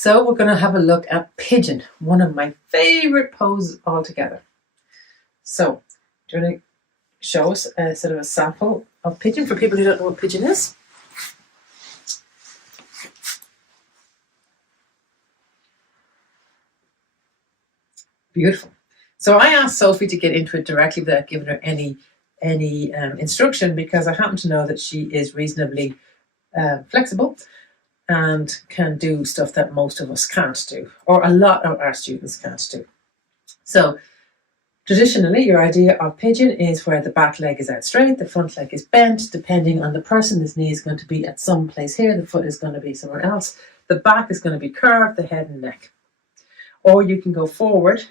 So we're going to have a look at Pigeon, one of my favorite poses altogether. So, do you want to show us a sort of a sample of Pigeon for people who don't know what Pigeon is? Beautiful. So I asked Sophie to get into it directly without giving her any instruction, because I happen to know that she is reasonably flexible and can do stuff that most of us can't do, or a lot of our students can't do. So traditionally, your idea of Pigeon is where the back leg is out straight, the front leg is bent. Depending on the person, this knee is going to be at some place here, the foot is going to be somewhere else, the back is going to be curved, the head and neck. Or you can go forward,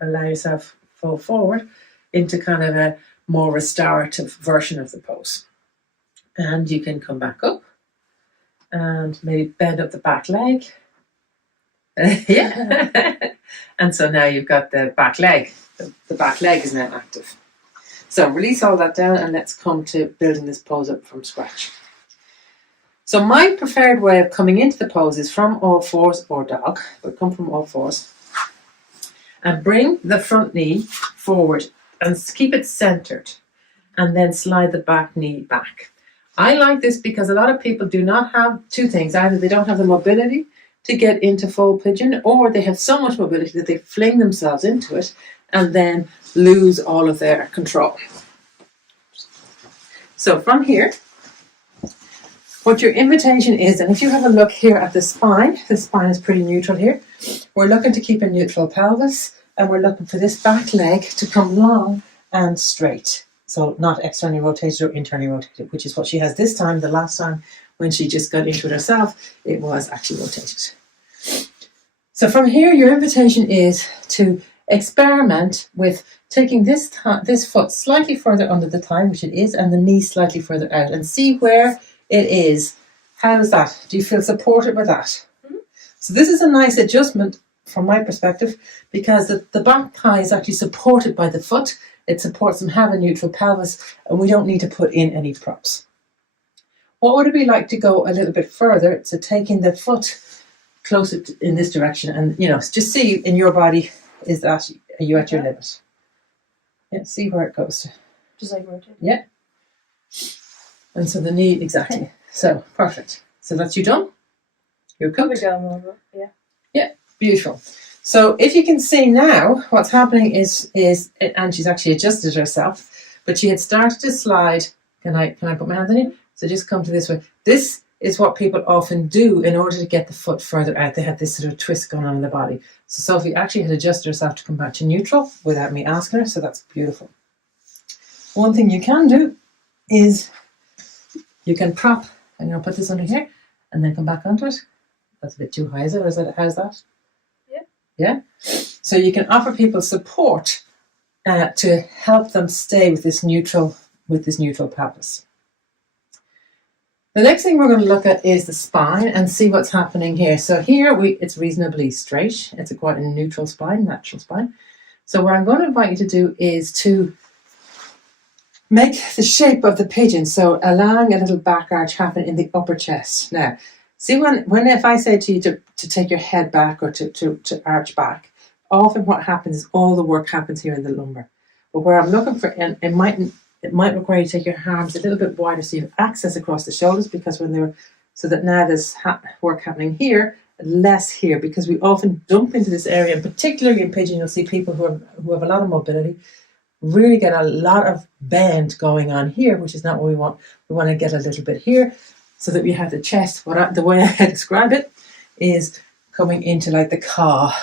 allow yourself to fall forward into kind of a more restorative version of the pose. And you can come back up and maybe bend up the back leg. Yeah. And so now you've got the back leg. The back leg is now active. So release all that down and let's come to building this pose up from scratch. So my preferred way of coming into the pose is from all fours or dog, but come from all fours. And bring the front knee forward and keep it centered. And then slide the back knee back. I like this because a lot of people do not have two things. Either they don't have the mobility to get into full Pigeon, or they have so much mobility that they fling themselves into it and then lose all of their control. So from here, what your invitation is, and if you have a look here at the spine is pretty neutral here. We're looking to keep a neutral pelvis, and we're looking for this back leg to come long and straight. So not externally rotated or internally rotated, which is what she has this time. The last time when she just got into it herself, it was actually rotated. So from here, your invitation is to experiment with taking this foot slightly further under the thigh, which it is, and the knee slightly further out, and see where it is. How is that? Do you feel supported with that? Mm-hmm. So this is a nice adjustment from my perspective, because the back thigh is actually supported by the foot. It supports them have a neutral pelvis, and we don't need to put in any props. What would it be like to go a little bit further? So taking the foot closer in this direction, and just see in your body, are you at your limit? Yeah, see where it goes to. Just like rotate. Yeah. And so the knee, exactly. Okay. So perfect. So that's you done. You're cooked. Yeah. Yeah, beautiful. So if you can see now, what's happening is, and she's actually adjusted herself, but she had started to slide. Can I put my hand on you? So just come to this way. This is what people often do in order to get the foot further out. They have this sort of twist going on in the body. So Sophie actually had adjusted herself to come back to neutral without me asking her, so that's beautiful. One thing you can do is you can prop, and you'll put this under here, and then come back onto it. That's a bit too high, is it? Or is it? How's that? Yeah. So you can offer people support to help them stay with this neutral pelvis. The next thing we're going to look at is the spine and see what's happening here. So here it's reasonably straight. It's quite a neutral spine, natural spine. So what I'm going to invite you to do is to make the shape of the pigeon. So allowing a little back arch happen in the upper chest. Now, see when if I say to you to take your head back or to arch back, often what happens is all the work happens here in the lumbar. But where I'm looking for, and it might require you to take your arms a little bit wider so you have access across the shoulders, because so that now there's work happening here, less here, because we often dump into this area, and particularly in Pigeon, you'll see people who have a lot of mobility really get a lot of bend going on here, which is not what we want. We want to get a little bit here so that we have the chest. The way I describe it is coming into like the caw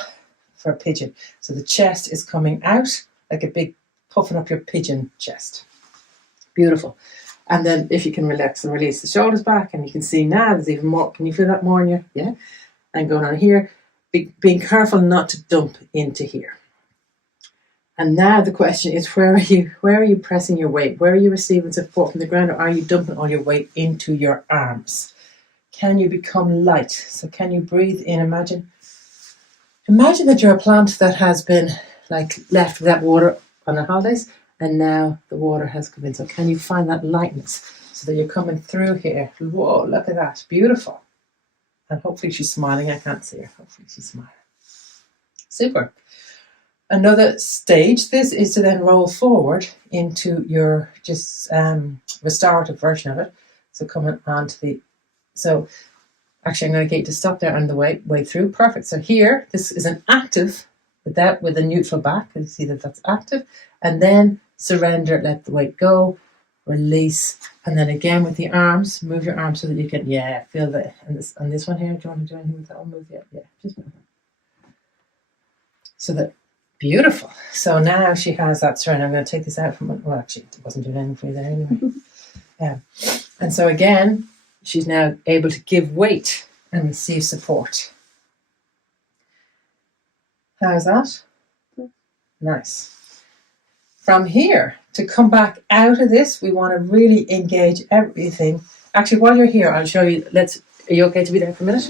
for a pigeon. So the chest is coming out like a big puffing up your pigeon chest. Beautiful. And then if you can relax and release the shoulders back, and you can see now there's even more. Can you feel that more in your, yeah? And going on here, being careful not to dump into here. And now the question is, where are you pressing your weight? Where are you receiving support from the ground, or are you dumping all your weight into your arms? Can you become light? So can you breathe in? Imagine that you're a plant that has been like left without water on the holidays, and now the water has come in. So can you find that lightness so that you're coming through here? Whoa, look at that. Beautiful. And hopefully she's smiling. I can't see her. Hopefully she's smiling. Super. Another stage, this is to then roll forward into your just restorative version of it. So coming onto the, so actually I'm going to get you to stop there on the way through. Perfect. So here, this is an active with a neutral back. You see that that's active. And then surrender, let the weight go, release. And then again with the arms, move your arms so that you can, feel that. And this one here, do you want to do anything with that one? Move it? Yeah, just move it. So that, beautiful. So now she has that surrender. I'm going to take this out from, well, actually, it wasn't doing anything for you there anyway. And so again, she's now able to give weight and receive support. How's that? Nice. From here, to come back out of this, we want to really engage everything. Actually, while you're here, I'll show you, are you okay to be there for a minute?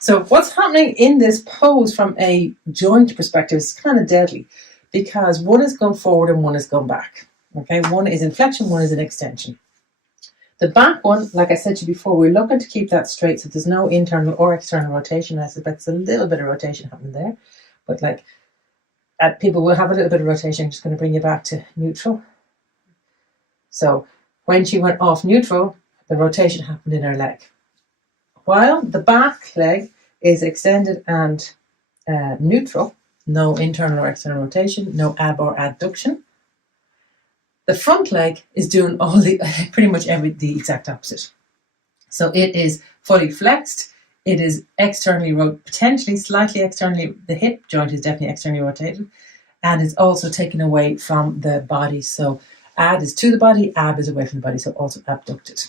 So what's happening in this pose from a joint perspective is kind of deadly because one is going forward and one is going back. Okay, one is in flexion, one is in extension. The back one, like I said to you before, we're looking to keep that straight so there's no internal or external rotation. I suspect there's a little bit of rotation happening there, but like people will have a little bit of rotation. I'm just going to bring you back to neutral. So when she went off neutral, the rotation happened in her leg. While the back leg is extended and neutral, no internal or external rotation, no ab or adduction. The front leg is doing pretty much the exact opposite. So it is fully flexed. It is externally potentially slightly externally. The hip joint is definitely externally rotated, and it's also taken away from the body. So ad is to the body, ab is away from the body. So also abducted.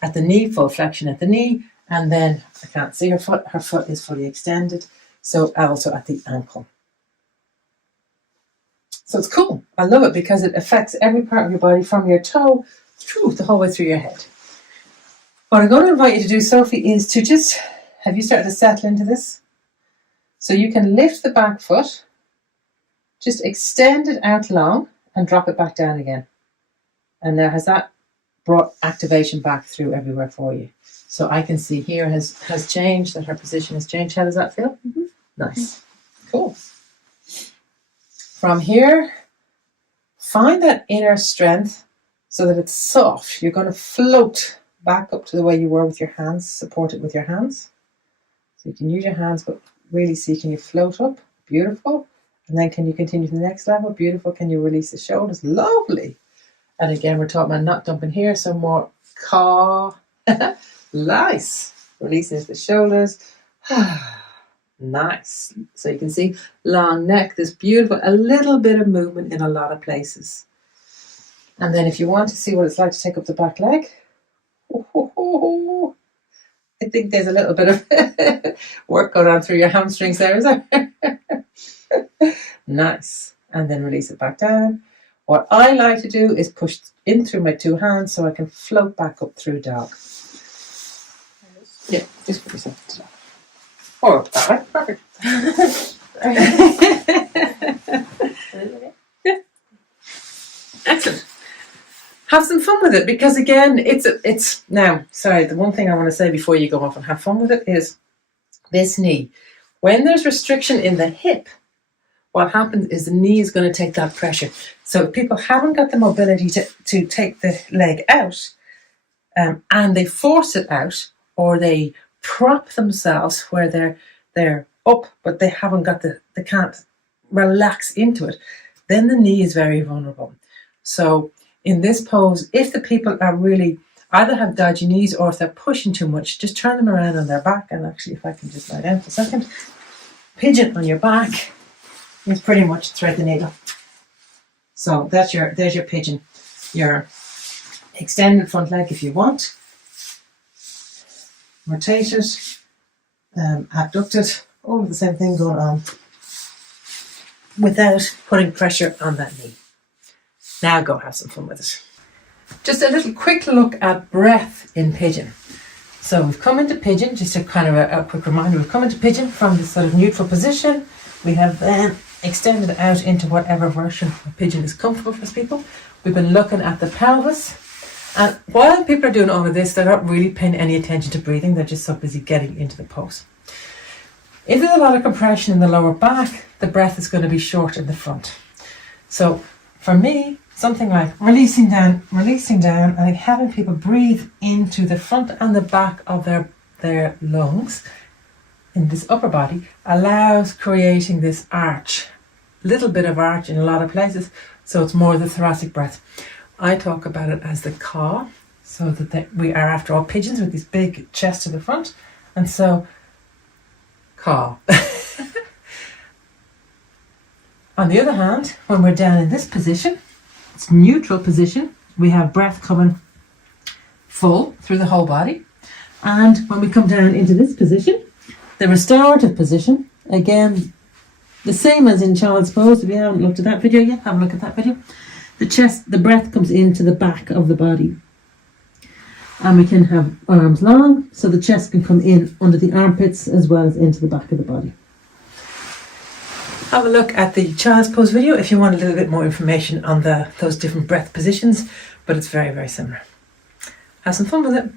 At the knee, full flexion at the knee, and then I can't see her foot. Her foot is fully extended. So also at the ankle. So it's cool. I love it because it affects every part of your body from your toe through the whole way through your head. What I'm going to invite you to do, Sophie, is to just, have you started to settle into this? So you can lift the back foot, just extend it out long and drop it back down again. And now has that brought activation back through everywhere for you? So I can see here has changed, that her position has changed. How does that feel? Mm-hmm. Nice. Cool. From here, find that inner strength so that it's soft. You're going to float back up to the way you were with your hands, support it with your hands. So you can use your hands, but really see, can you float up? Beautiful. And then can you continue to the next level? Beautiful. Can you release the shoulders? Lovely. And again, we're talking about not dumping here, so more caw. Nice. Releasing into the shoulders. Nice. So you can see long neck, this beautiful, a little bit of movement in a lot of places. And then if you want to see what it's like to take up the back leg, I think there's a little bit of work going on through your hamstrings there, is there? Nice. And then release it back down. What I like to do is push in through my two hands so I can float back up through dog. Yeah, just put yourself to dog. Oh, that way. Perfect. Yeah. Excellent. Have some fun with it because again, it's now, sorry, the one thing I want to say before you go off and have fun with it is this knee. When there's restriction in the hip, what happens is the knee is going to take that pressure. So if people haven't got the mobility to take the leg out and they force it out or they prop themselves where they're up, but they haven't got they can't relax into it, then the knee is very vulnerable. So in this pose, if the people are really either have dodgy knees or if they're pushing too much, just turn them around on their back. And actually, if I can just lie down for a second, pigeon on your back is pretty much thread the needle. So there's your pigeon, your extended front leg if you want. Rotate it, abduct it, all of the same thing going on without putting pressure on that knee. Now go have some fun with it. Just a little quick look at breath in pigeon. So we've come into pigeon, just a kind of a quick reminder, we've come into pigeon from this sort of neutral position. We have then extended out into whatever version of pigeon is comfortable for people. We've been looking at the pelvis And while people are doing all of this, they're not really paying any attention to breathing. They're just so busy getting into the pose. If there's a lot of compression in the lower back, the breath is going to be short in the front. So for me, something like releasing down, and having people breathe into the front and the back of their lungs in this upper body allows creating this arch, little bit of arch in a lot of places. So it's more the thoracic breath. I talk about it as the caw, so that we are after all pigeons with this big chest to the front, and so caw. On the other hand, when we're down in this position, it's neutral position, we have breath coming full through the whole body. And when we come down into this position, the restorative position, again, the same as in child's pose. If you haven't looked at that video yet, have a look at that video. The breath comes into the back of the body. And we can have arms long, so the chest can come in under the armpits as well as into the back of the body. Have a look at the child's pose video if you want a little bit more information on those different breath positions, but it's very, very similar. Have some fun with it.